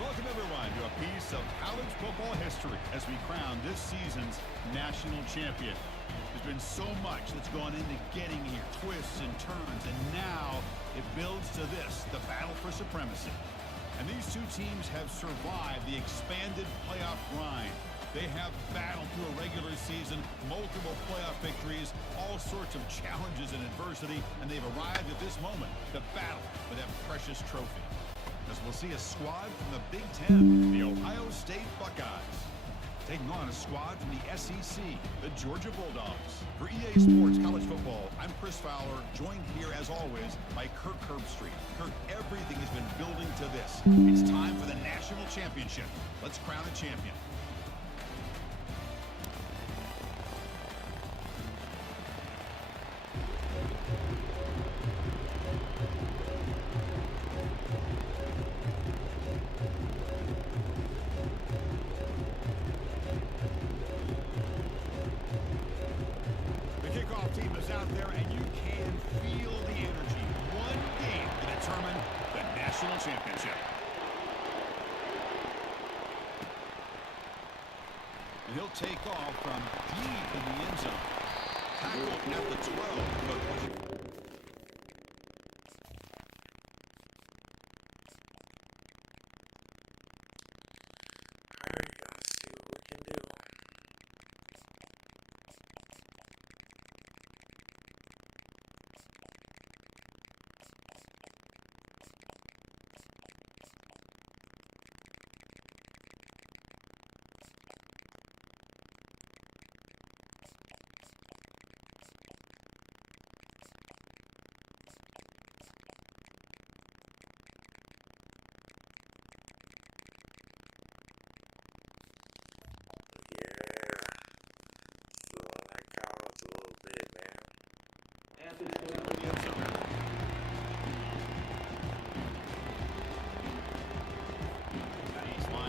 Welcome, everyone, to a piece of college football history as we crown this season's national champion. There's been so much that's gone into getting here, twists and turns, and now it builds to this, the battle for supremacy. And these two teams have survived the expanded playoff grind. They have battled through a regular season, multiple playoff victories, all sorts of challenges and adversity, and they've arrived at this moment, the battle for that precious trophy. As we'll see a squad from the Big Ten, the Ohio State Buckeyes, taking on a squad from the SEC, the Georgia Bulldogs. For EA Sports College Football, I'm Chris Fowler, joined here as always by Kirk Herbstreit. Kirk, everything has been building to this. It's time for the national championship. Let's crown a champion. Team is out there, and you can feel the energy. One game to determine the national championship. And he'll take off from deep in the end zone. Tackled at the 12, but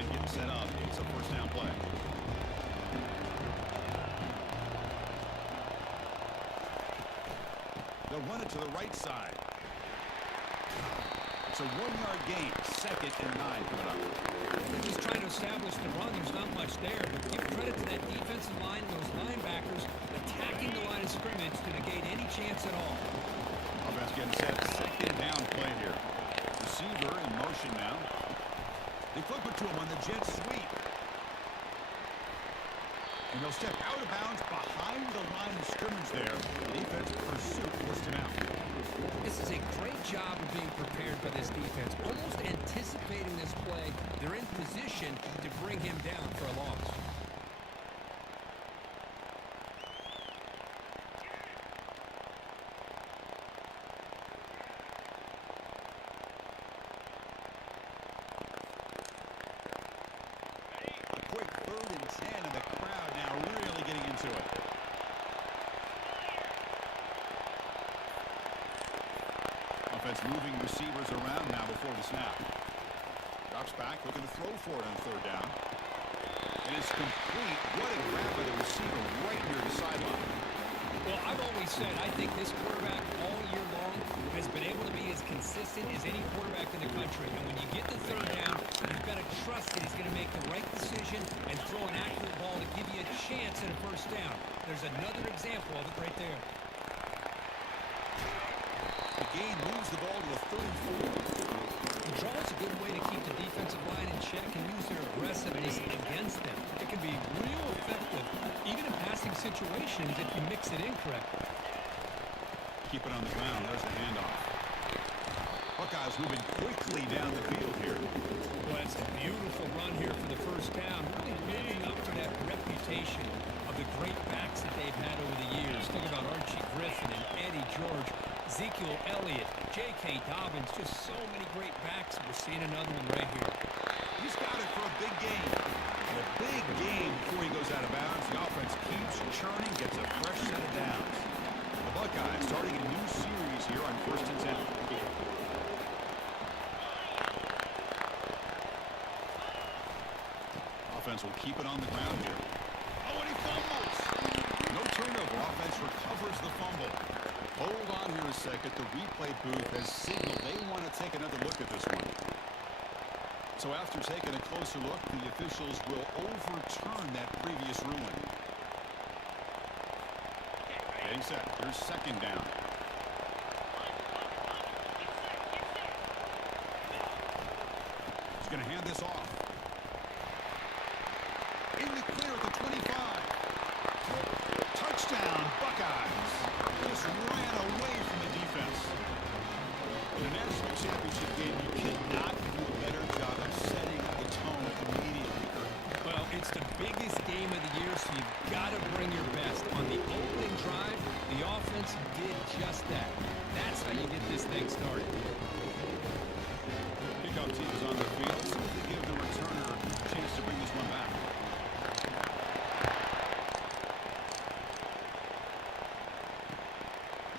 line getting set up. It's a first down play. They'll run it to the right side. It's a 1-yard gain. 2nd and 9 coming up. They're just trying to establish the run. There's not much there, but give credit to that defensive line and those linebackers attacking the line of scrimmage to negate any chance at all. Offense getting set. 2nd down play here. Receiver in motion now. They flip it to him on the jet sweep. And they'll step out of bounds behind the line of scrimmage there. The defense pursuit forced him out. This is a great job of being prepared by this defense. Almost anticipating this play, they're in position to bring him down for a loss. Moving receivers around now before the snap. Drops back, looking to throw for it on 3rd down. And it's complete. What a grab by the receiver right near the sideline. Well, I've always said I think this quarterback all year long has been able to be as consistent as any quarterback in the country. And when you get the 3rd down, you've got to trust that he's going to make the right decision and throw an accurate ball to give you a chance at a 1st down. There's another example of it right there. Gain moves the ball to a 3rd and 4. The draw is a good way to keep the defensive line in check and use their aggressiveness against them. It can be real effective, even in passing situations if you mix it in correctly. Keep it on the ground. There's the handoff. Buckeyes moving quickly down the field here. Well, it's a beautiful run here for the 1st down. Really living up to that reputation of the great backs that they've had over the years. Think about Archie Griffin and Eddie George, Ezekiel Elliott, J.K. Dobbins, just so many great backs. We're seeing another one right here. He's got it for a big game. And a big game before he goes out of bounds. The offense keeps churning, gets a fresh set of downs. The Buckeyes starting a new series here on 1st and 10. Offense will keep it on the ground here. Oh, and he fumbles. No turnover. Offense recovers the fumble. Hold on here a second. The replay booth has signaled they want to take another look at this one. So after taking a closer look, the officials will overturn that previous ruling. Getting set. Here's second down. He's going to hand this off. In the clear at the 25. Touchdown, Buckeyes. Just ran away from the defense. In a national championship game, you cannot do a better job of setting the tone immediately. Well, it's the biggest game of the year, so you've got to bring your best. On the opening drive, the offense did just that. That's how you get this thing started. Kickoff team is on the field. See if they give the returner a chance to bring this one back.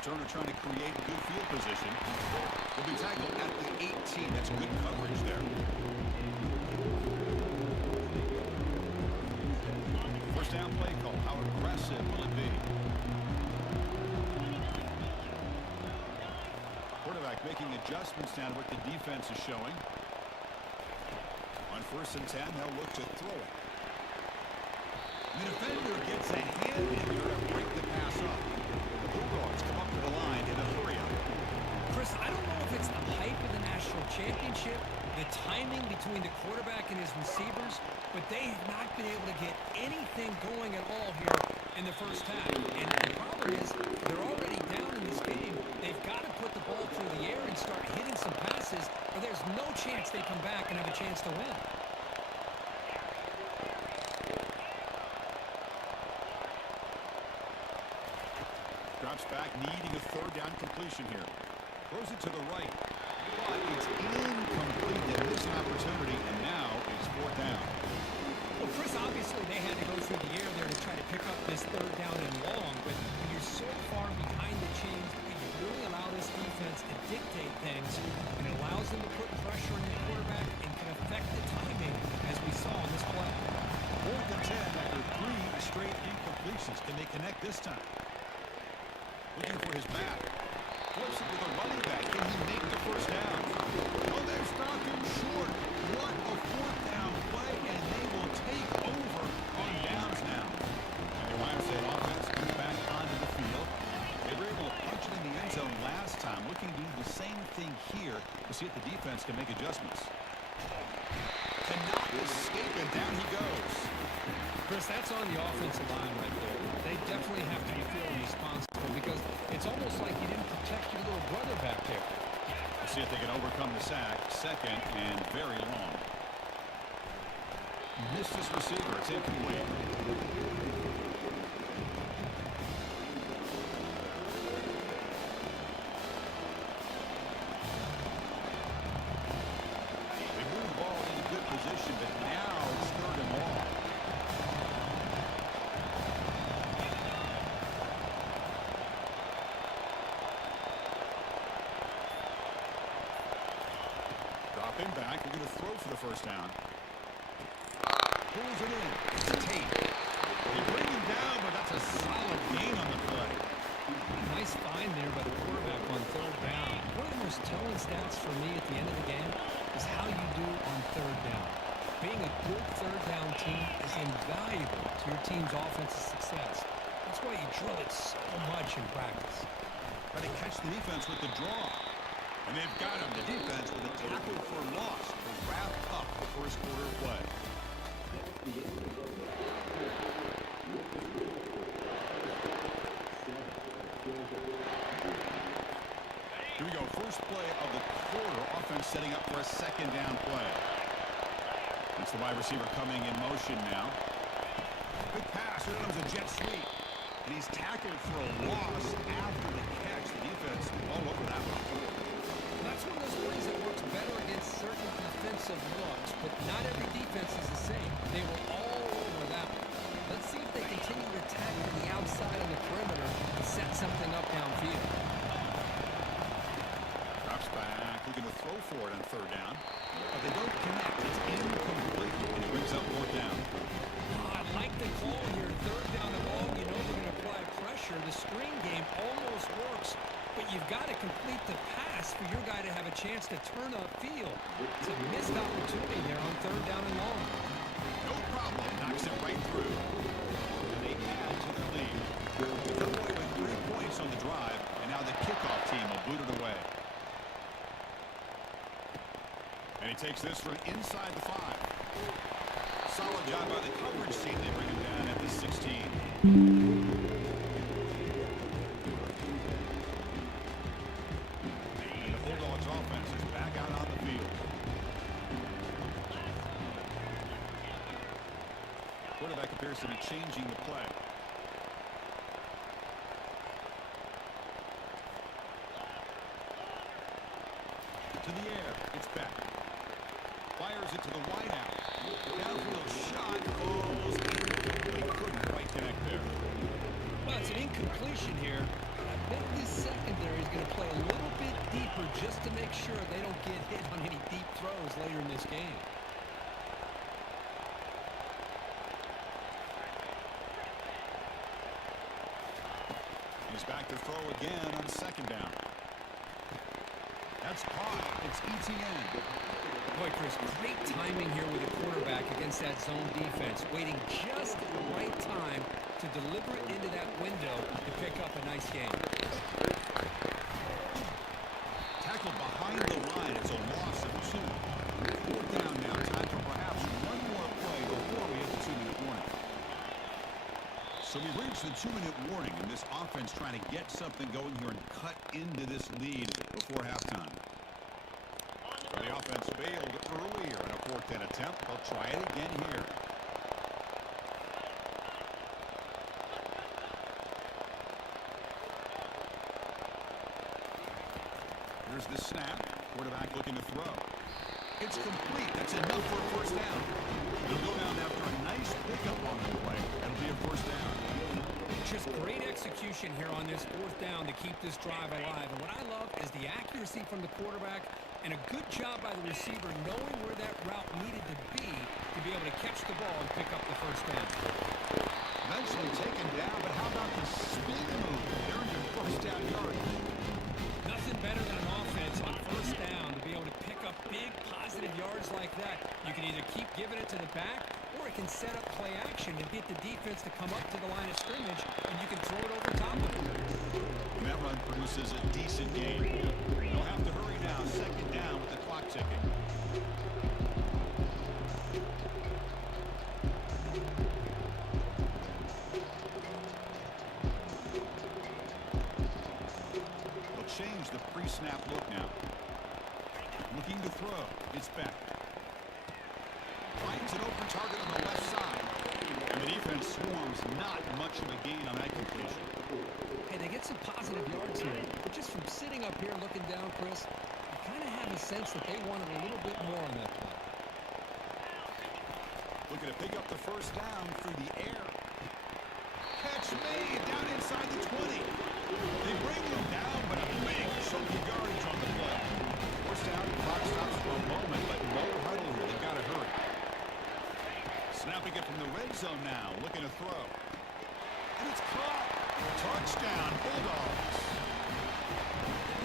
Returner trying to create good field position. Will be tackled at the 18. That's good coverage there. First down play call. How aggressive will it be? Quarterback making adjustments down to what the defense is showing. On 1st and 10, they'll look to throw it. The defender gets a hand in there to break the pass up. The Bulldogs come up to the line in a hurry-up. Chris, I don't know if it's the hype of the national championship, the timing between the quarterback and his receivers, but they have not been able to get anything going at all here in the first half. And the problem is they're already down in this game. They've got to put the ball through the air and start hitting some passes, or there's no chance they come back and have a chance to win. Drops back, needing a third down completion here. Throws it to the right. But it's incomplete. They miss an opportunity, and now it's 4th down. Well, Chris, obviously they had to go through the air there to try to pick up this 3rd down and long, but when you're so far behind the chains, you really allow this defense to dictate things, and it allows them to put pressure on the quarterback and can affect the timing, as we saw in this play. 4th and 10 after 3 straight incompletions. Can they connect this time? Looking for his back. Flips it with a running back. Can he make the first down? Oh, they've stopped him short. What a 4th down play, and they will take over on downs now. And the Ohio State offense comes back onto the field. They were able to punch it in the end zone last time. Looking to do the same thing here to see if the defense can make adjustments. Cannot escape it. Down he goes. Chris, that's on the offensive line right there. They definitely have to be feeling responsible because it's almost like you didn't protect your little brother back there. Let's see if they can overcome the sack. 2nd and very long. Missed this receiver. It's incomplete. They move the ball into good position, but now it's 3rd and long. Dropping back. We're going to throw for the first down. Pulls it in. It's Tate. They bring him down, but that's a solid gain on the play. Nice find there by the quarterback on 3rd down. One of the most telling stats for me at the end of the game is how you do on 3rd down. Being a good 3rd down team is invaluable to your team's offensive success. That's why you drill it so much in practice. Try to catch the defense with the draw. And they've got him, the defense, with a tackle for loss to wrap up the first quarter of play. Here we go. First play of the quarter. Offense setting up for a 2nd down play. It's the wide receiver coming in motion now. Big pass. Here comes a jet sweep. And he's tackled for a loss after the catch. The defense all over that one. That's one of those plays that works better against certain defensive looks, but not every defense is the same. They were all over that one. Let's see if they continue to attack from the outside on the perimeter and set something up downfield. Drops back, looking to throw for it on 3rd down. But they don't connect. It's incomplete, and it brings up 4th down. I like the call here. 3rd down and long, you know they're going to apply pressure. The screen game almost works, but you've got to complete the pass for your guy to have a chance to turn upfield. It's a missed opportunity there Takes this from inside the 5. Solid job by the coverage team. They bring him down at the 16. And the Bulldogs offense is back out on the field. Quarterback appears to be changing the play. To the air. It's back. Fires it to the wideout. Downfield shot falls incomplete. Couldn't quite connect there. Well, it's an incompletion here. I think this secondary is going to play a little bit deeper just to make sure they don't get hit on any deep throws later in this game. He's back to throw again on second down. That's caught. It's ETN. Boy, Chris, great timing here with the quarterback against that zone defense, waiting just at the right time to deliver it into that window to pick up a nice game. Tackled behind the line. It's a loss of 2. 4th down now. Time for perhaps one more play before we hit the 2-minute warning. So we've reached the 2-minute warning, and this offense trying to get something going here and cut into this lead before halftime. The offense failed earlier in a 4th down attempt. They'll try it again here. Here's the snap. Quarterback looking to throw. It's complete. That's enough for a 1st down. They'll go down after a nice pickup on the play. That'll be a 1st down. Just great execution here on this 4th down to keep this drive alive. And what I love is the accuracy from the quarterback and a good job by the receiver knowing where that route needed to be able to catch the ball and pick up the 1st down. Eventually taken down, but how about the spin move? They're in your 1st down yard. Nothing better than an offense on 1st down to be able to pick up big positive yards like that. You can either keep giving it to the back, or it can set up play action and get the defense to come up to the line of scrimmage, and you can throw it over top of it. And that run produces a decent gain. They'll have to hurry now. 2nd down with the clock ticking. They'll change the pre-snap look now. Looking to throw. It's back. Finds an open target on the left side. And the defense swarms. Not much of a gain on that completion. Hey, they get some positive yards here. But just from sitting up here looking down, Chris, I kind of have a sense that they wanted a little bit more on that play. Looking to pick up the 1st down through the air. Catch made down inside the 20. They bring him down, but a big chunk of yardage on the play. 1st down, clock stops for a moment, but no huddle here. They've got to hurry. Snapping it from the red zone now, looking to throw. And it's caught. Touchdown, Bulldogs.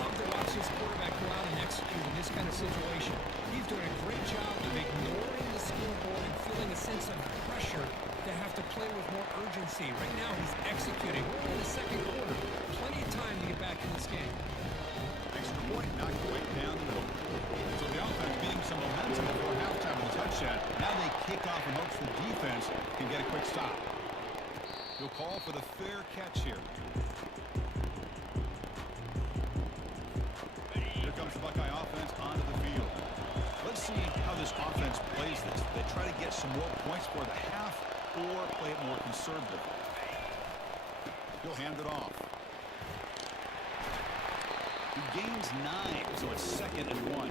Love to watch this quarterback go out and execute in this kind of situation. He's doing a great job of ignoring the scoreboard and feeling a sense of pressure to have to play with more urgency. Right now, he's executing. We're in the 2nd quarter. Plenty of time to get back in this game. Extra point, knocked away down the middle. So the offense getting some momentum before halftime with a touchdown. Now they kick off in hopes the defense can get a quick stop. He'll call for the fair catch here. Here comes the Buckeye offense onto the field. Let's see how this offense plays this. They try to get some more points for the half or play it more conservatively. He'll hand it off. He gains 9, so it's 2nd and 1.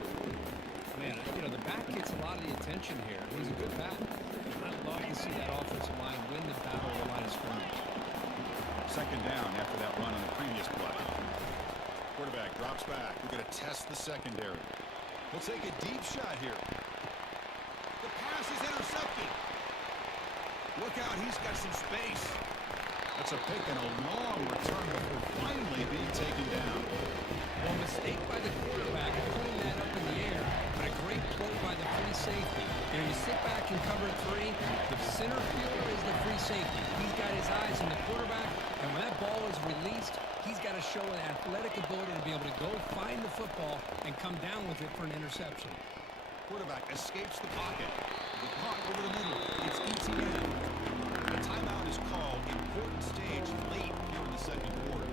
Man, you know, the back gets a lot of the attention here. He's a good back. I'd love to see that offensive line win the battle of the line of scrimmage. 2nd down after that run on the previous play. Quarterback drops back. We're going to test the secondary. He'll take a deep shot here. The pass is intercepted. Look out, he's got some space. That's a pick and a long return before finally being taken down. Well, mistake by the quarterback putting that up in the air, but a great play by the free safety. You know, you sit back and cover 3. The center fielder is the free safety. He's got his eyes on the quarterback, and when that ball is released, he's got to show an athletic ability to be able to go find the football and come down with it for an interception. Quarterback escapes the pocket. The punt over the middle. It's Ncaa. A timeout is called. Important stage late here in the second quarter.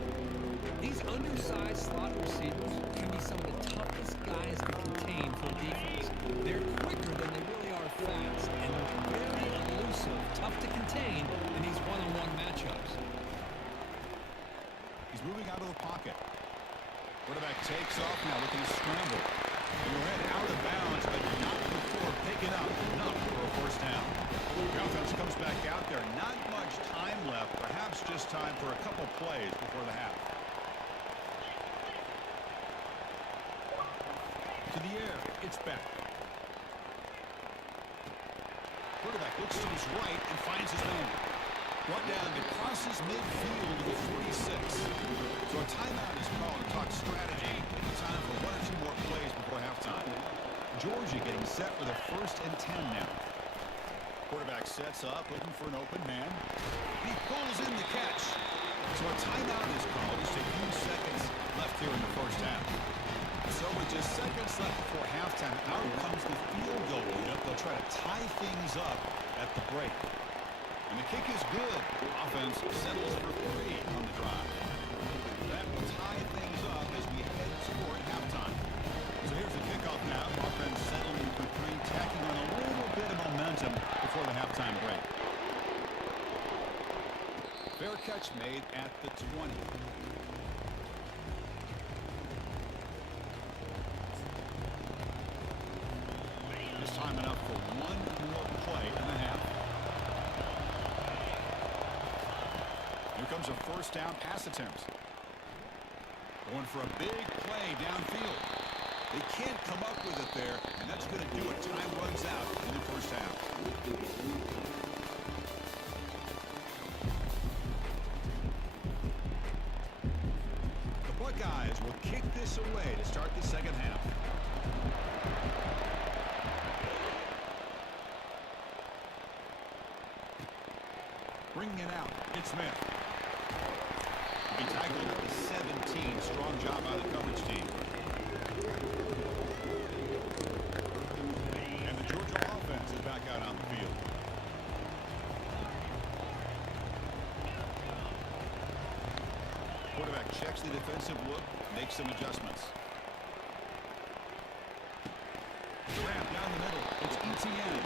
These undersized slot receivers can be some of the toughest guys to contain for a defense. They're quicker than they really are fast, and very elusive, tough to contain in these one-on-one matchups. He's moving out of the pocket. Quarterback takes off now, looking to scramble. And we're head out of bounds, but not before picking up enough for a first down. The offense comes back out there. Not much time left. Perhaps just time for a couple plays before the half. To the air, it's back. Quarterback looks to his right and finds his man. Brought down to crosses midfield to the 46. So a timeout is called to talk strategy. Maybe time for one or two more plays before halftime. Georgia getting set for the 1st and 10 now. Quarterback sets up, looking for an open man. He pulls in the catch. So a timeout is called. Just a few seconds left here in the first half. So with just seconds left before halftime, out comes the field goal unit. They'll try to tie things up at the break. And the kick is good. Offense settles for 3 on the drive. That will tie things up as we head toward halftime. So here's the kickoff now. Offense settling for 3, tacking on a little bit of momentum before the halftime break. Fair catch made at the 20. It's time enough for one more play and a half. Here comes a first down pass attempt. Going for a big play downfield. They can't come up with it there, and that's going to do it. Time runs out in the first half. The Buckeyes will kick this away to start the second half. Bringing it out, it's Smith. He tackled at the 17. Strong job by the coverage team. And the Georgia offense is back out on the field. Quarterback checks the defensive look, makes some adjustments. Ramp down the middle. It's Ncaa.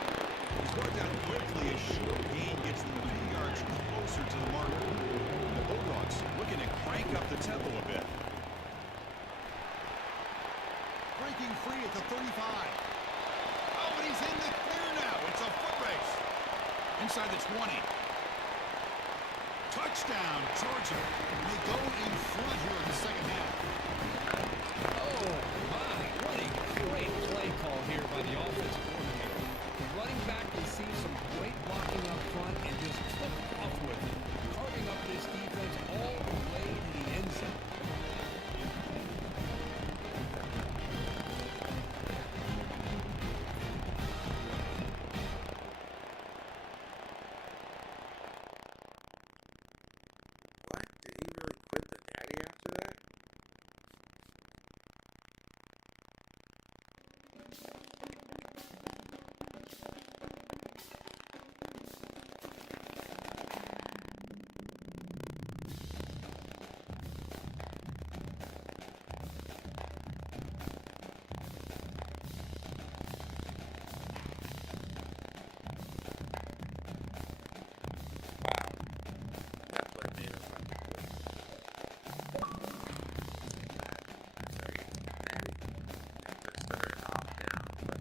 He's brought down quickly. A short gain gets them a few yards closer to the marker. The Bulldogs looking to crank up the tempo a bit. Breaking free at the 35. Oh, and he's in the clear now. It's a foot race. Inside the 20. Touchdown, Georgia. And they go in front here in the second half. Oh, my. What a great play call here by the offensive coordinator. The running back received some great blocking up front and just took off with it, carving up this defense all the way to the end zone. What? Did he really quit the daddy after that? Wow. That play made him run the play. Sorry, daddy. They started off down, but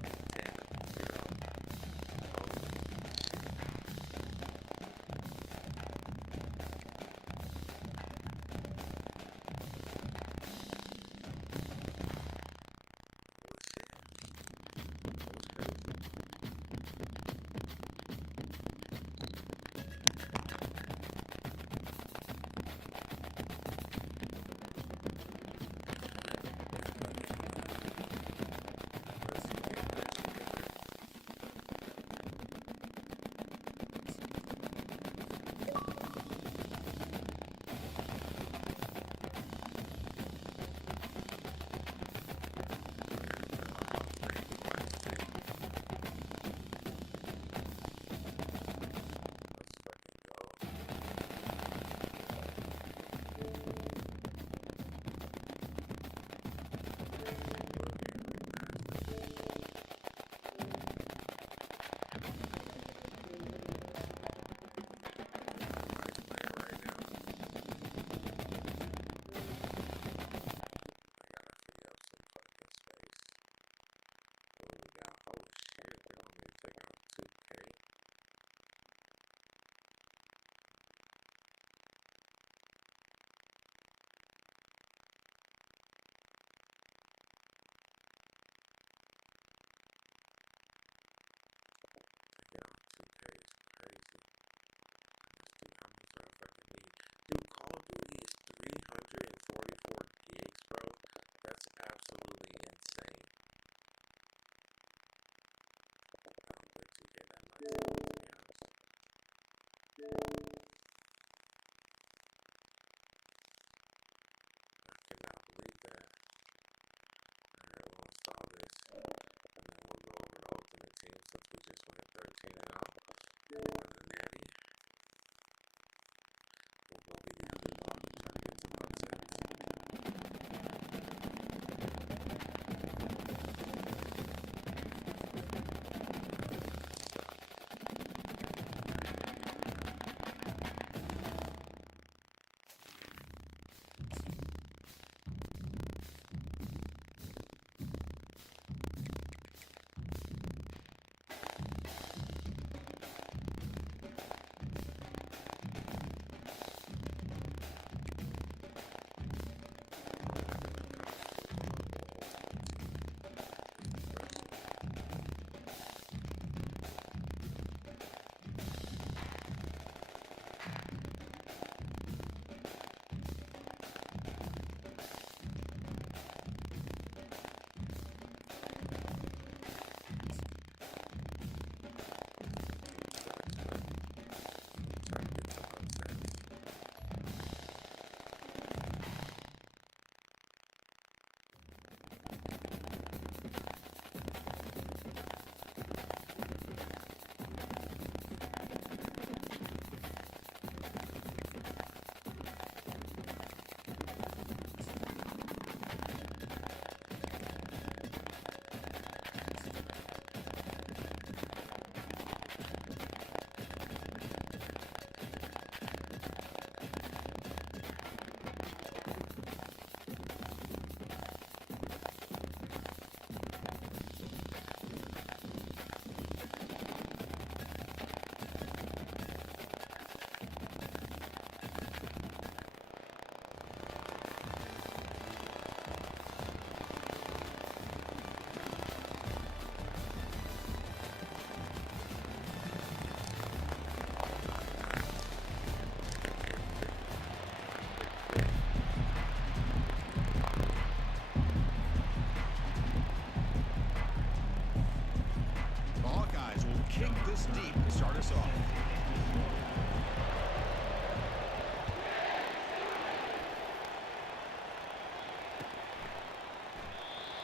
kick this deep to start us off.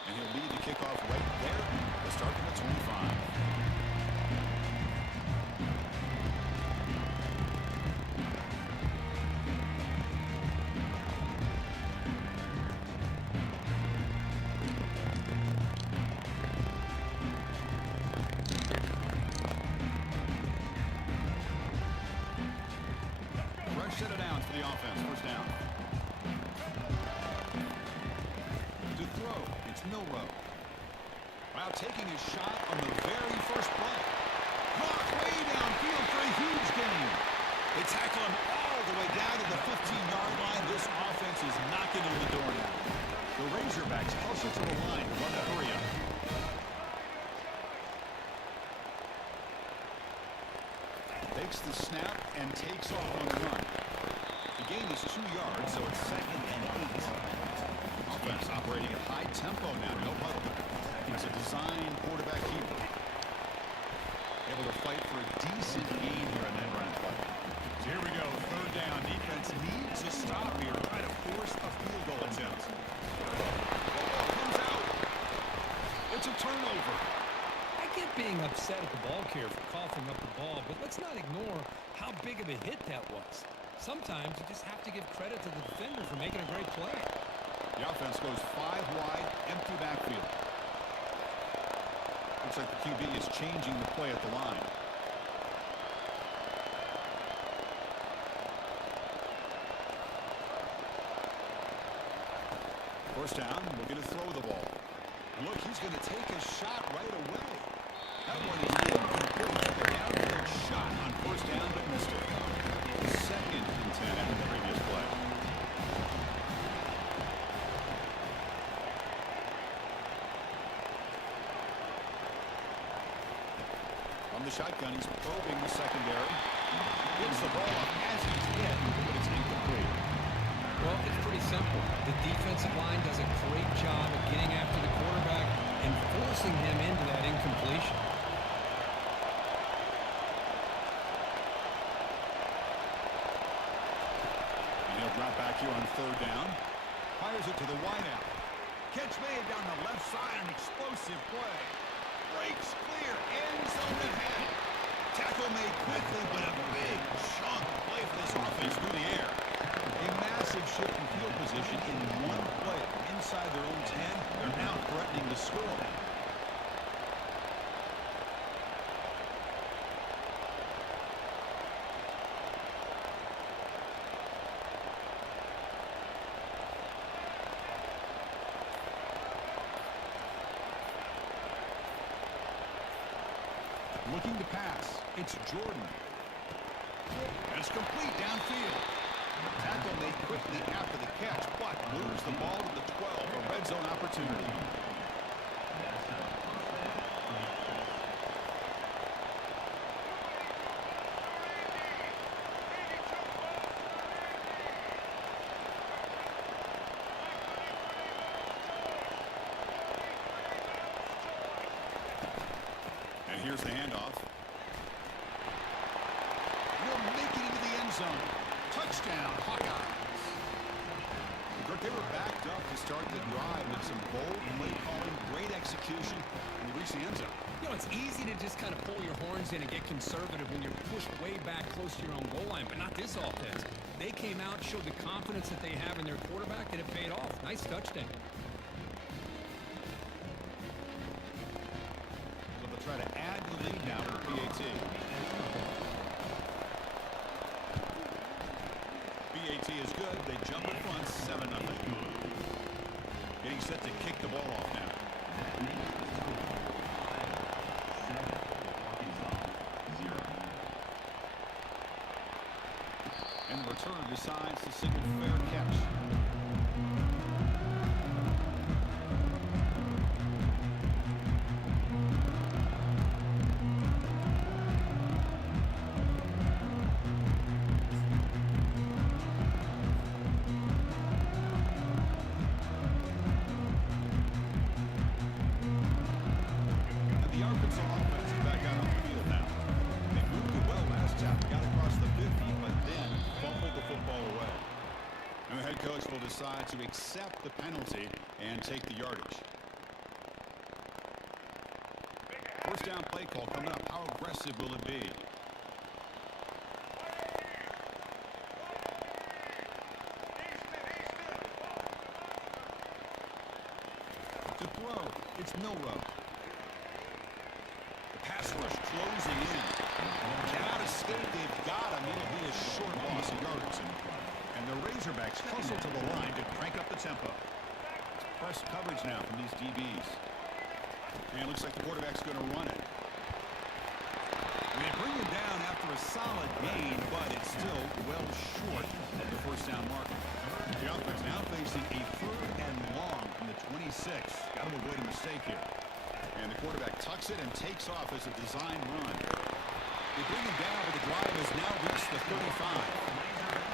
And he'll lead the kickoff right there to start from the 25. Set it down for the offense. First down. To throw, it's Milrow. Wow, taking a shot on the very first play. Caught way downfield for a huge gain. They tackle him all the way down to the 15-yard line. This offense is knocking on the door now. The Razorbacks also to the line to run the hurry up. Takes the snap and takes off on the run. The gain is 2 yards, so it's 2nd and 8. Offense operating at high tempo now. No huddle. He's a design quarterback keeper. Able to fight for a decent gain here on that run play. So here we go. 3rd down. Defense needs a stop here. Try to force a field goal attempt. Ball comes out. It's a turnover. I get being upset at the ball carrier for coughing up the ball, but let's not ignore how big of a hit that was. Sometimes you just have to give credit to the defender for making a great play. The offense goes 5 wide, empty backfield. Looks like the QB is changing the play at the line. First down, we're going to throw the ball. And look, he's going to take a shot right away. That one is incomplete. A downfield shot on first down, but missed it. 2nd and 10 after the previous play. From the shotgun, he's probing the secondary. Gets the ball up as he's hit, but it's incomplete. Well, it's pretty simple. The defensive line does a great job of getting after the quarterback and forcing him into that incompletion. Drop back here on 3rd down. Fires it to the wideout. Catch made down the left side. An explosive play. Breaks clear. End zone ahead. Tackle made quickly, but a big chunk play for this offense through the air. A massive shift in field position in one play. Inside their own 10, they're now threatening to score. Looking to pass. It's Jordan. And it's complete downfield. Tackle made quickly after the catch, but moves the ball to the 12. A red zone opportunity. Here's the handoff. Will make it into the end zone. Touchdown, Hawkeyes. They were backed up to start the drive with some bold play calling, great execution, and they reached the end zone. You know, it's easy to just kind of pull your horns in and get conservative when you're pushed way back close to your own goal line, but not this offense. They came out, showed the confidence that they have in their quarterback, and it paid off. Nice touchdown. Try to add the lead now for PAT. PAT is good. They jump in front, 7-0. Getting set to kick the ball off now. And the returner decides to signal fair catch. And the Arkansas offense is back out on the field now. coach will decide to accept the penalty and take the yardage. First down play call coming up. How aggressive will it be? To throw, it's Milrow. The pass rush closing in. Cannot escape. They've got him. It'll be a short loss of yards. And the Razorbacks hustle to the line to crank up the tempo. Press coverage now from these DBs. And it looks like the quarterback's going to run it. They bring him down after a solid gain, but it's still well short of the first down marker. The offense now facing a 3rd and long from the 26. Got to avoid a mistake here. And the quarterback tucks it and takes off as a design run. They bring him down, but the drive has now reached the 35.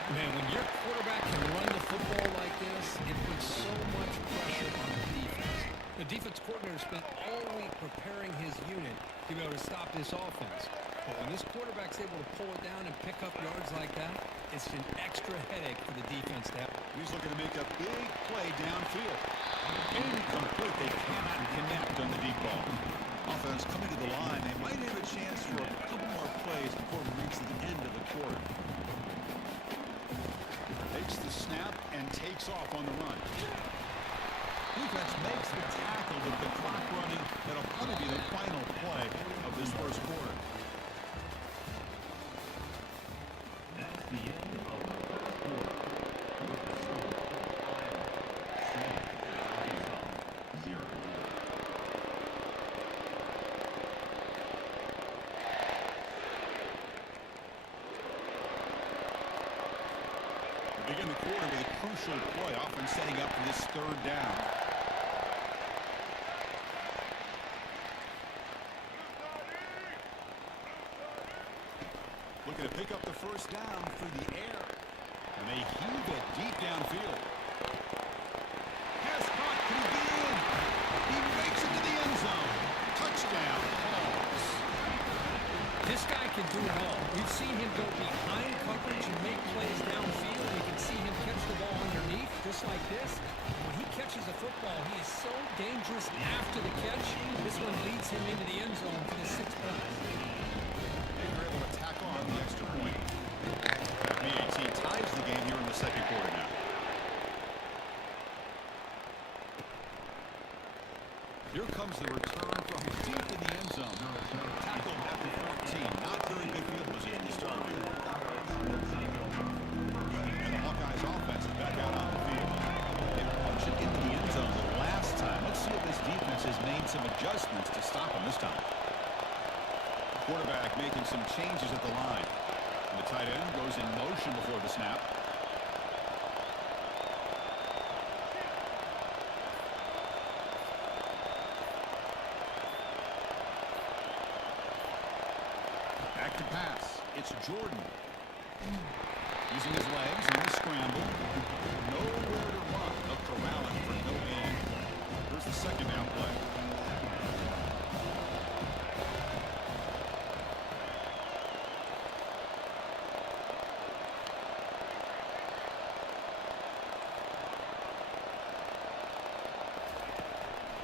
Man, when your quarterback can run the football like this, it puts so much pressure on the defense. The defense coordinator spent all week preparing his unit to be able to stop this offense. But when this quarterback's able to pull it down and pick up yards like that, it's an extra headache for the defense to have. He's looking to make a big play downfield. Incomplete. They cannot connect on the deep ball. Offense coming to the line. They might have a chance for a couple more plays before we reach the end of the quarter. Takes the snap and takes off on the run. Defense makes the tackle with the clock running. That'll probably be the final play of this first quarter. That's the end of the first quarter. Zero. Begin the quarter with a crucial play, often setting up for this 3rd down. Looking to pick up the first down through the air. And they heave it deep downfield. Pass caught. Can he get in? He makes it to the end zone. Touchdown, Hawks. This guy can do it all. We've seen him go behind coverage and make plays downfield. You can see him catch the ball underneath, just like this. When he catches a football, he is so dangerous after the catch. This one leads him into the end zone for the 6th pass. They're able to tack on the extra point. BAT ties the game here in the second quarter now. Here comes the return from deep in the end zone. Tackled at the 14. Not very good field position to start with. And the Hawkeyes offense is back out on the field. They punched it into the end zone the last time. Let's see if this defense has made some adjustments to stop them this time. Quarterback making some changes at the line. And the tight end goes in motion before the snap. Back to pass. It's Jordan. Using his legs on the scramble. Nowhere to run. They'll corral him for no gain. Here's the second down play.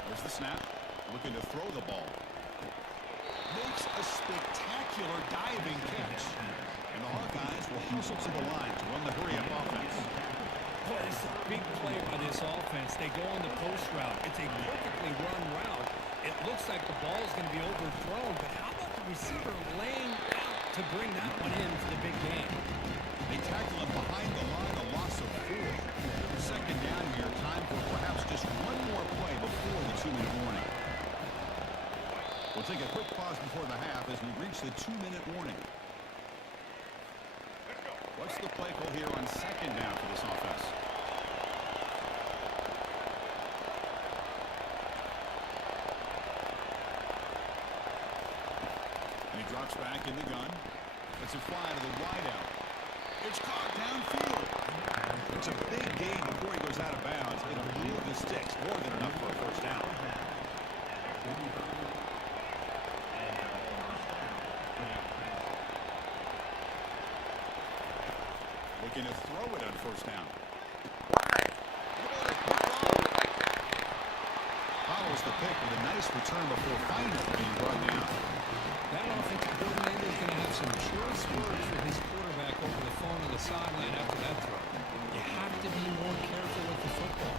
There's the snap. Looking to throw the ball. Makes a spectacular diving catch. And the Hawkeyes will hustle to the line to run the hurry-up offense. Boy, this is a big play by this offense. They go on the post route. It's a perfectly run route. It looks like the ball is going to be overthrown, but how about the receiver laying out to bring that one in for the big game? They tackle him behind the line, a loss of 4. Second down here, time for perhaps just one more play before the 2-minute warning. We'll take a quick pause before the half as we reach the 2-minute warning. What's the play call here on second down for this offense? And he drops back in the gun. It's a fly to the wideout. It's caught downfield. It's a big gain before he goes out of bounds. It'll move the sticks. More than enough for a first down. Looking to throw it on first down. the pick with a nice return before finally being brought down. That offensive coordinator is going to have some choice words for his quarterback over the phone on the sideline after that throw. You have to be more careful with the football.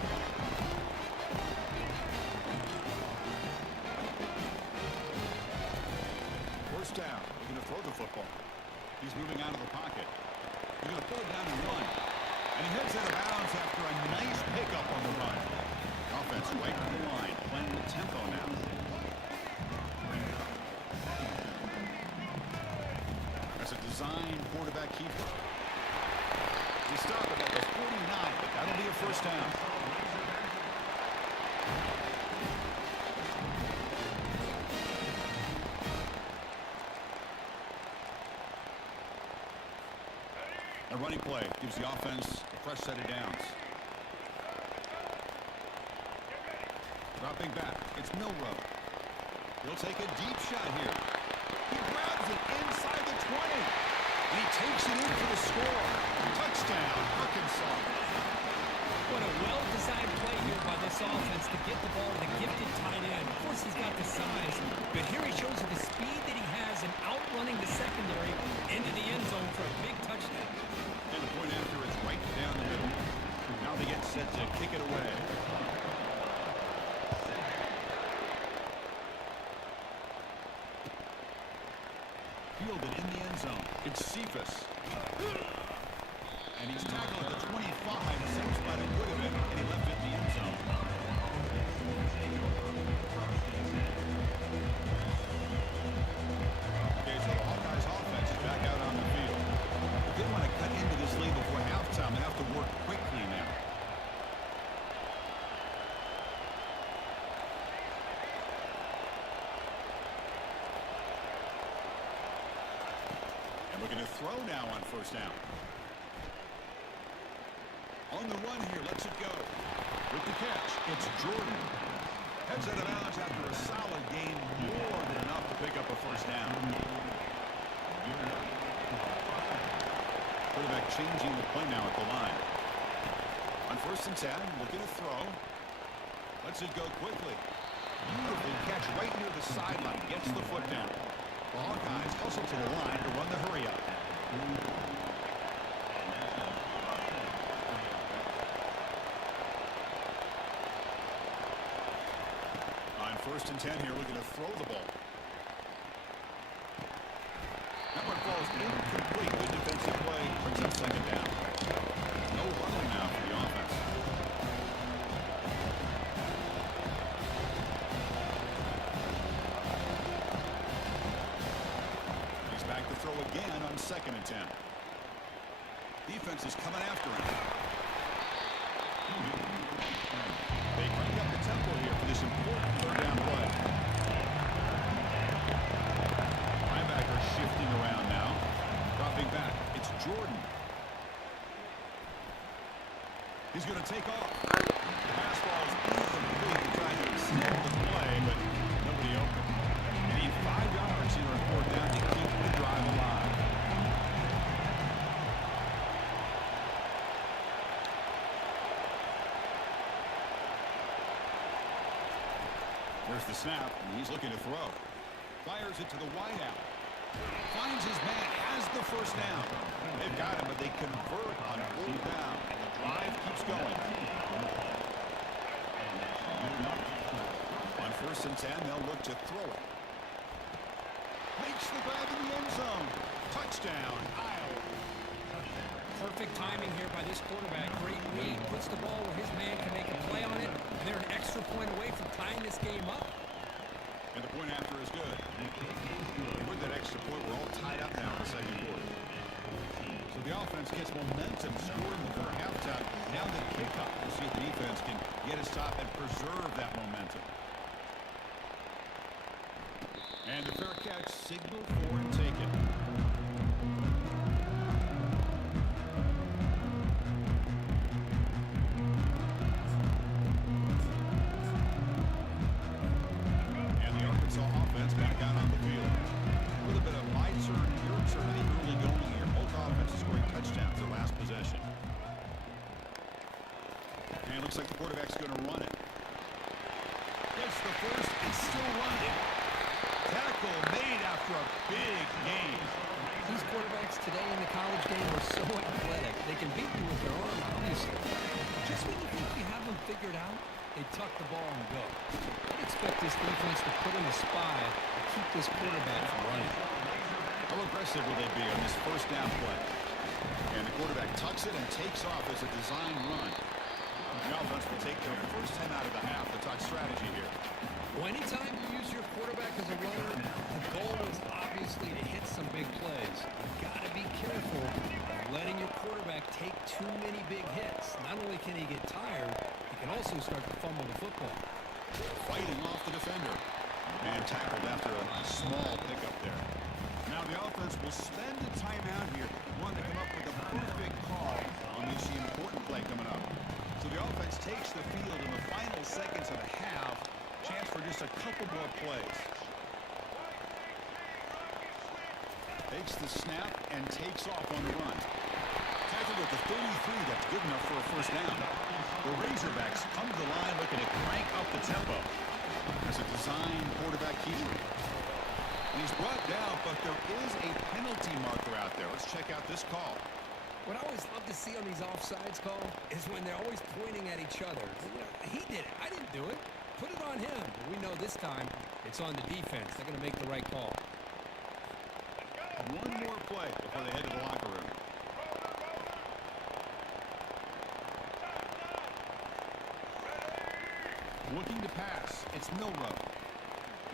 First down. He's going to throw the football. He's moving out of the pocket. He's going to pull it down and run. And he heads out of bounds after a nice pickup on the run. Offense right on the line, playing with tempo now. That's a design quarterback keeper. He stopped it at the 49, but that'll be a first down. A running play gives the offense a fresh set of downs. Dropping back, it's Milrow. He'll take a deep shot here. He grabs it inside the 20. And he takes it in for the score. Touchdown, Arkansas. What a well-designed play here by this offense to get the ball to the gifted tight end. Of course, he's got the size, but here he shows you the speed that he has in outrunning the secondary into the end zone for a big touchdown. And the point after is right down the middle. Now they get set to kick it away. Fielded in the end zone. It's Cephas. And he's tackled at the 25. Some spot it would have been, and he left it in the end zone. Okay, so the Hawkeyes offense is back out on the field. If they want to cut into this lead before halftime, they have to work quickly now. And looking to throw now on first down. On the run here, lets it go. With the catch, it's Jordan. Heads out of bounds after a solid gain, more than enough to pick up a first down. Quarterback changing the play now at the line. On first and 10, looking to throw. Lets it go quickly. Beautiful catch right near the sideline. Gets the foot down. The Hawkeyes hustle to the line to run the hurry up. On first and 10 here, looking to throw the ball. That one falls incomplete. Good defensive play. Brings up second down. No running now for the offense. He's back to throw again on second and 10. Defense is coming after him. They crank up the tempo here for this important third down play. Linebacker shifting around now. Dropping back. It's Jordan. He's going to take off. The pass ball is incomplete to try to extend the play, but nobody open. They need 5 yards here on fourth down to keep the drive alive. There's the snap, and he's looking to throw. Fires it to the wideout. Finds his man, has the first down. They've got him, but they convert on fourth down, and the drive keeps going. On first and 10, they'll look to throw it. Makes the grab in the end zone. Touchdown, Iowa. Perfect timing here by this quarterback. Great read. Puts the ball where his man can make a play on it. And they're an extra point away from tying this game up. And the point after is good. With that extra point, we're all tied up now in the second quarter. So the offense gets momentum, scoring before halftime. Now the kickoff. We'll see if the defense can get a stop and preserve that momentum. And the fair catch signaled for and taken. And the Arkansas offense back out on the field. A little bit of my turn, your turn, the early going here. Both offenses scoring touchdowns their last possession. And it looks like the quarterback's going to run it. Gets Gets the first and still running. Tackle made after a big gain. These quarterbacks today in the college game are so athletic. They can beat you with their arm, obviously. Just when you think you have them figured out, they tuck the ball and go. I'd expect this defense to put in a spy to keep this quarterback from running. How aggressive will they be on this first down play? And the quarterback tucks it and takes off as a design run. The offense will take their first 10 out of the half to talk strategy here. Well, anytime you use your quarterback as a runner, the goal is obviously to hit some big plays. You've got to be careful of letting your quarterback take too many big hits. Not only can he get tired, he can also start to fumble the football. Fighting off the defender. And tackled after a small pickup there. Now the offense will spend a timeout here. Want to come up with a perfect call on this important play coming up. So the offense takes the field in the final seconds of the half. Chance for just a couple more plays. Takes the snap and takes off on the run. Tackled at the 33. That's good enough for a first down. The Razorbacks come to the line looking to crank up the tempo. As a design quarterback keeper. And he's brought down, but there is a penalty marker out there. Let's check out this call. What I always love to see on these offsides calls is when they're always pointing at each other. You know, he did it. I didn't do it. Put it on him. But we know this time it's on the defense. They're going to make the right call. One more play before they head to the locker room. Looking to pass. It's Milrow.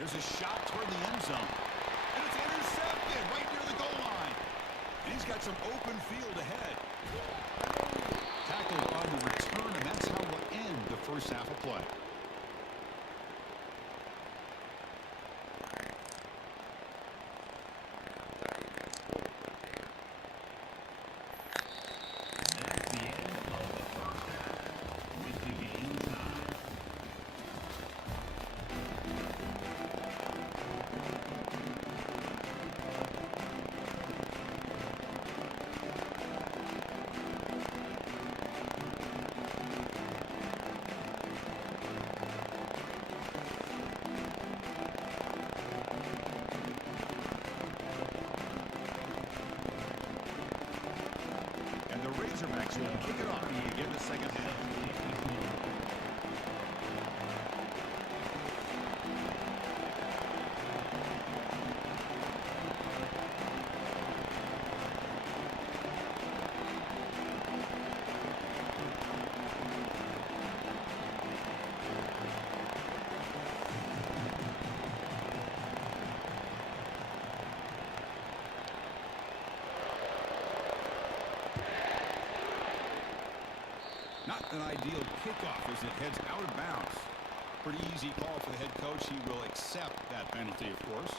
There's a shot toward the end zone. And it's intercepted right near the goal line. And he's got some open field ahead. Tackled on the return, and that's how we'll end the first half of play. That's the end of the first half. With the game time. And the Razorbacks will kick it off to begin the second half. Not an ideal kickoff as it heads out of bounds. Pretty easy call for the head coach. He will accept that penalty, of course.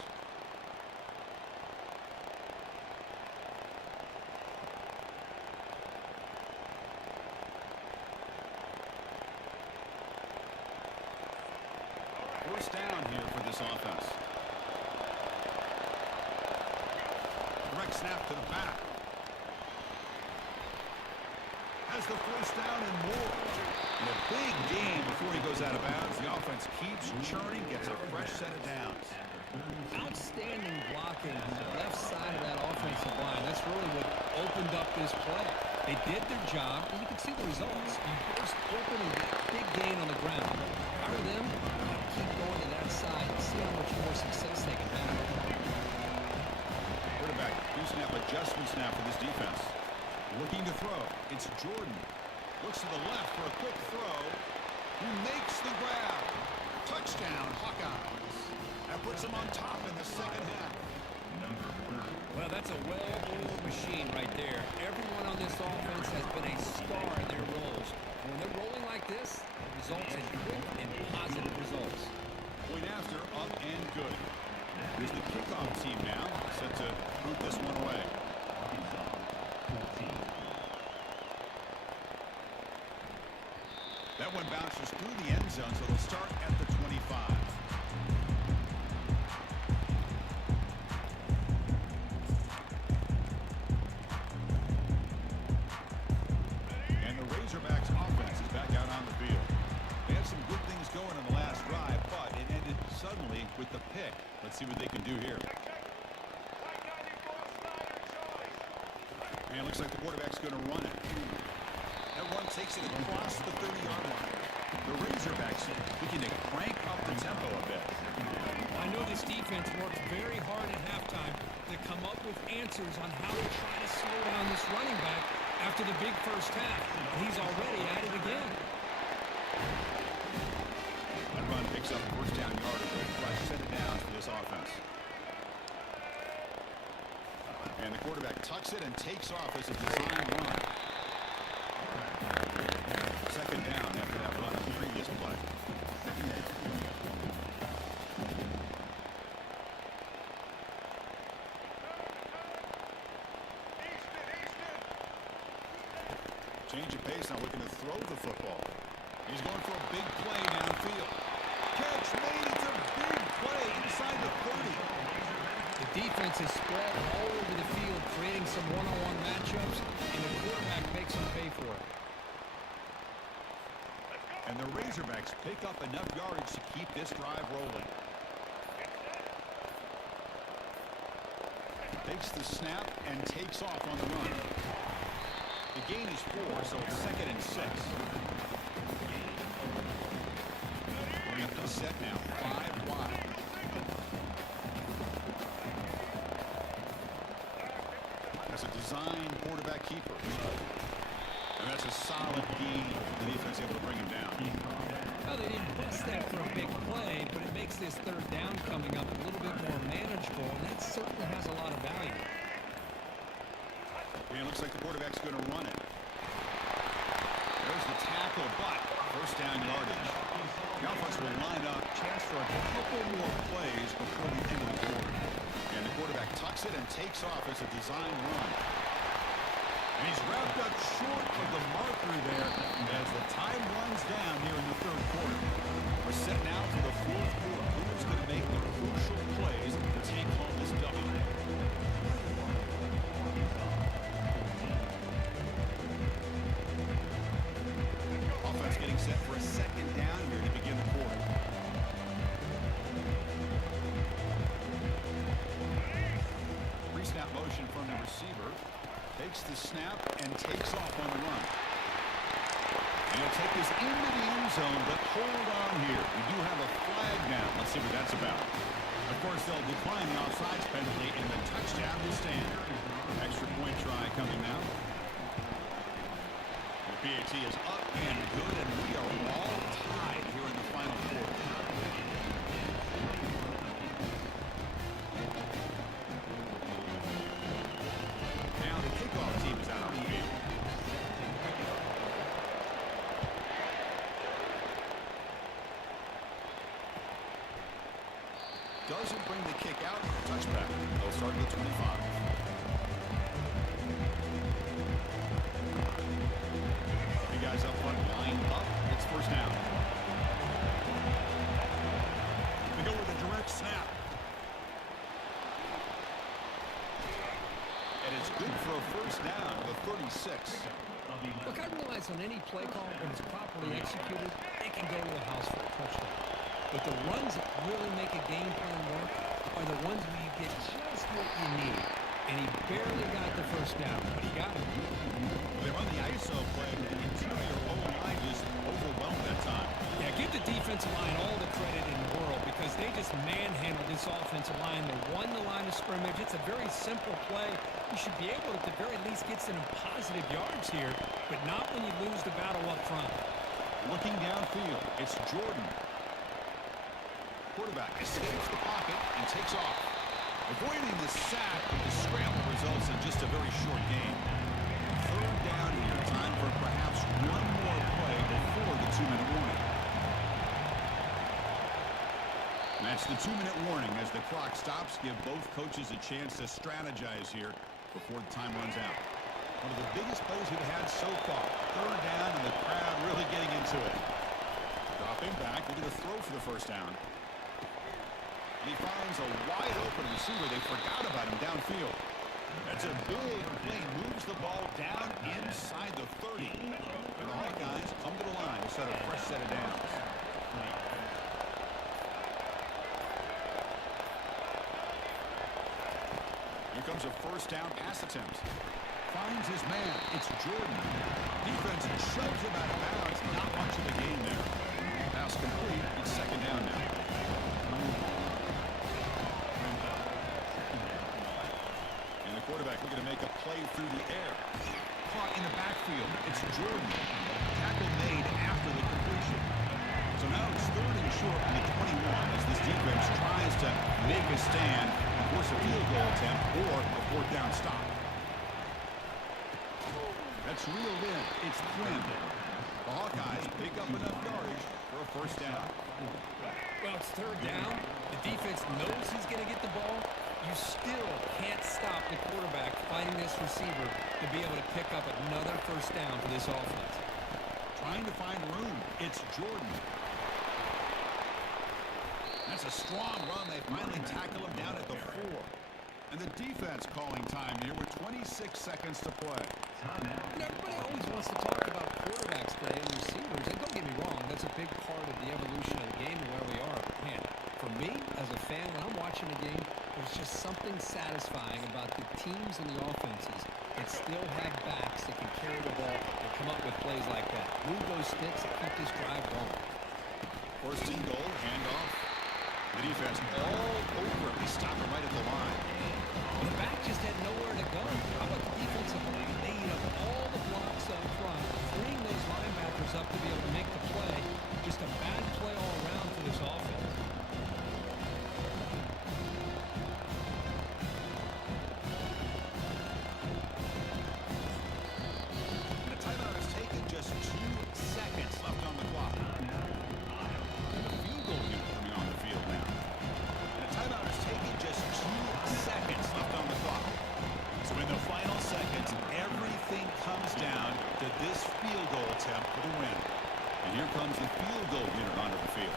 First down here for this offense. Direct snap to the back. Has the first down and more. And a big gain before he goes out of bounds. The offense keeps churning, gets a fresh set of downs. Outstanding blocking on the left side of that offensive line. That's really what opened up this play. They did their job, and you can see the results. You burst open and get a big gain on the ground. If I were them, I'd keep going to that side and see how much more success they can have. Quarterback, snap adjustment snap for this defense. Looking to throw. It's Jordan. Looks to the left for a quick throw. He makes the grab. Touchdown, Hawkeyes. That puts them on top in the second half. Well, that's a well-oiled machine right there. Everyone on this offense has been a star in their roles. When they're rolling like this, it results in quick and positive results. Point after, up and good. Here's the kickoff team now, set to boot this one away. That one bounces through the end zone, so they'll start at the 25. And the Razorbacks offense is back out on the field. They had some good things going in the last drive, but suddenly with the pick. Let's see what they can do here. And it looks like the quarterback's going to run it. That run takes it across the 30-yard line. The Razorbacks looking to crank up the tempo a bit. I know this defense worked very hard at halftime to come up with answers on how to try to slow down this running back after the big first half. He's already at it again. That run picks up first down yardage. A fresh set of downs for this offense. And the quarterback tucks it and takes off as a design run. Second down after that run on the previous play. Change of pace now, looking to throw the football. He's going for a big play downfield. Catch made. It's a big play inside the 30. The defense is spread all over the field, creating some one-on-one matchups, and the quarterback makes them pay for it. And the Razorbacks pick up enough yardage to keep this drive rolling. Takes the snap and takes off on the run. The gain is 4, so it's 2nd and 6. Empty set now, 5 wide. That's a design quarterback keeper. And that's a solid gain. The defense able to bring him down. Well, they didn't bust that for a big play, but it makes this third down coming up a little bit more manageable, and that certainly has a lot of value. And it looks like the quarterback's going to run it. There's the tackle, but first down yardage. The offense will line up, chance for a couple more plays before the end of the quarter. And the quarterback tucks it and takes off as a design run. And he's wrapped up short of the marker there as the time runs down here in the third quarter. We're set now for the fourth quarter. Who's going to make the crucial plays to take home this W? Offense getting set for a second down here to begin the quarter. Pre-snap motion from the receiver. Takes the snap and takes off on the run. And he'll take this into the end zone, but hold on here. We do have a flag now. Let's see what that's about. Of course, they'll decline the offsides penalty, and the touchdown will stand. Extra point try coming now. The PAT is up and good, and we are all tied here in the final quarter. Now the kickoff team is out on the field. Doesn't bring the kick out. Touchback. They'll start at the 25. The guys up front line up. It's first down. They go with a direct snap. And it's good for a first down to the 36. Look, I realize on any play call, when it's properly executed, it can go to the house for a touchdown. But the runs that really make a game plan work are the ones where you get just what you need. And he barely got the first down, but he got it. They run the ISO play, and the interior O-line just overwhelmed that time. Yeah, give the defensive line all the credit in the world because they just manhandled this offensive line. They won the line of scrimmage. It's a very simple play. You should be able to, at the very least, get some positive yards here, but not when you lose the battle up front. Looking downfield, it's Jordan. Quarterback escapes the pocket and takes off. Avoiding the sack, the scramble results in just a very short game. Third down here, time for perhaps one more play before the 2-minute warning. And that's the 2-minute warning as the clock stops. Give both coaches a chance to strategize here before the time runs out. One of the biggest plays we've had so far. Third down and the crowd really getting into it. Dropping back, looking to throw for the first down. And he finds a wide open receiver. They forgot about him downfield. That's a big play. Moves the ball down inside the 30. And the Hawkeyes come to the line to set a fresh set of downs. comes a first down pass attempt. Finds his man. It's Jordan. Defense shoves him out of bounds. Not much of a gain there. Pass complete. It's second down now. And the quarterback looking to make a play through the air. Caught in the backfield. It's Jordan. Tackle made after the completion. So now it's third and short on the 21 as this defense tries to make a stand and force a field goal attempt or a fourth down stop. That's reeled in. It's Quinn. The Hawkeyes pick up enough yardage for a first down. Well, it's third down. The defense knows he's going to get the ball. You still can't stop the quarterback finding this receiver to be able to pick up another first down for this offense. Trying to find room. It's Jordan. That's a strong run. They finally tackle him down at the 4. And the defense calling time here with 26 seconds to play. Everybody always wants to talk about quarterbacks today and receivers. And don't get me wrong, that's a big part of the evolution of the game and where we are. Man, for me, as a fan, when I'm watching a game, there's just something satisfying about the teams and the offenses that still have backs that can carry the ball and come up with plays like that. Move those sticks and keep this drive going. First and goal, handoff. The defense all over it. They stop it right at the line. The back just had nowhere to go. How about the defensive line? They eat up all the blocks up front, freeing those linebackers up to be able to make the play. Just a bad play all around for this offense. And a timeout is taken. Just 2 seconds left on the clock. And the field goal unit coming on the field now. And a timeout is taken. Just 2 seconds left on the clock. So in the final seconds, everything comes down to this field goal attempt for the win. And here comes the field goal unit onto the field.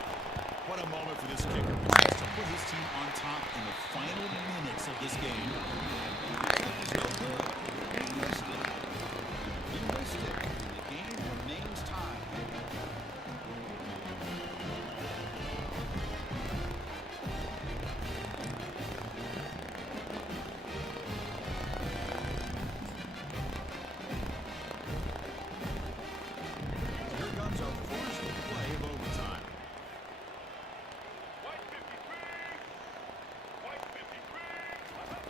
What a moment for this kicker. He has to put his team on top in the final minutes of this game. It's no good. He missed it. He missed it. The game remains tied. Here comes our first play of overtime.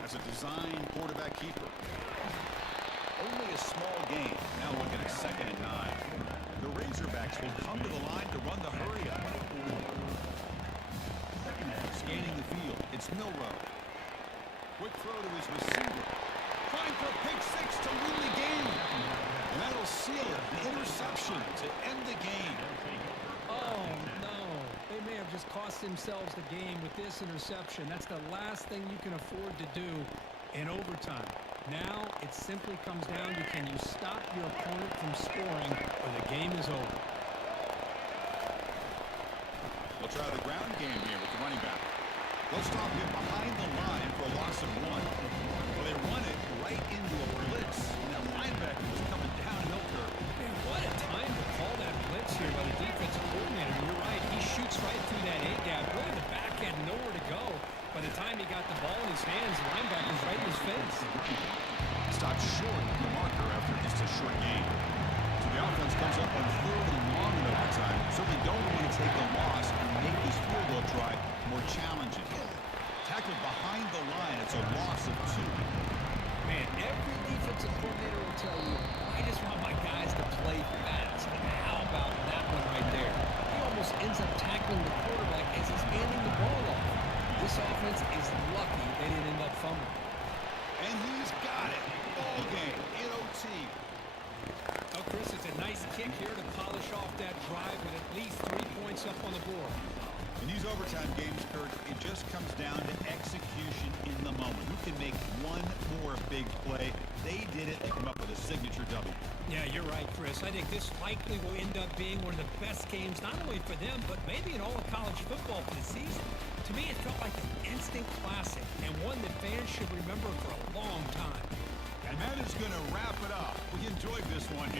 As a design quarterback keeper. Only a small gain. Now looking at 2nd and 9. The Razorbacks will come to the line to run the hurry up. Scanning the field. It's Milrow. Quick throw to his receiver. Trying for a pick 6 to win the game. And that'll seal it. The interception to end the game. Oh, no. They may have just cost themselves the game with this interception. That's the last thing you can afford to do in overtime. Now it simply comes down to, can you stop your opponent from scoring or the game is over. They'll try the ground game here with the running back. They'll stop him behind the line for a loss of 1. Well, they run it right into a blitz. And that linebacker was coming downhill curve. Man, what a time to call that blitz here by the defensive coordinator. You're right. He shoots right through that A-gap. Really, the back had nowhere to go. By the time he got the ball in his hands, the linebacker's right in his face. Stopped short of the marker after just a short gain. So the offense comes up on 3rd and long in overtime. Certainly don't want to take a loss and make this field goal drive more challenging. Tackled behind the line. It's a loss of 2. Man, every defensive coordinator will tell you, I just want my guys to play fast. And how about that one right there? He almost ends up tackling the quarterback as he's handing the ball off. This offense is lucky they didn't end up fumbling. And he's got it. Ball game in OT. Oh, Chris, it's a nice kick here to polish off that drive with at least 3 points up on the board. In these overtime games, Kurt, it just comes down to execution in the moment. Who can make one more big play? They did it. They come up with a signature W. Yeah, you're right, Chris. I think this likely will end up being one of the best games, not only for them, but maybe in all of college football for the season. To me, it felt like an instant classic and one that fans should remember for a long time. And that is going to wrap it up. We enjoyed this one here.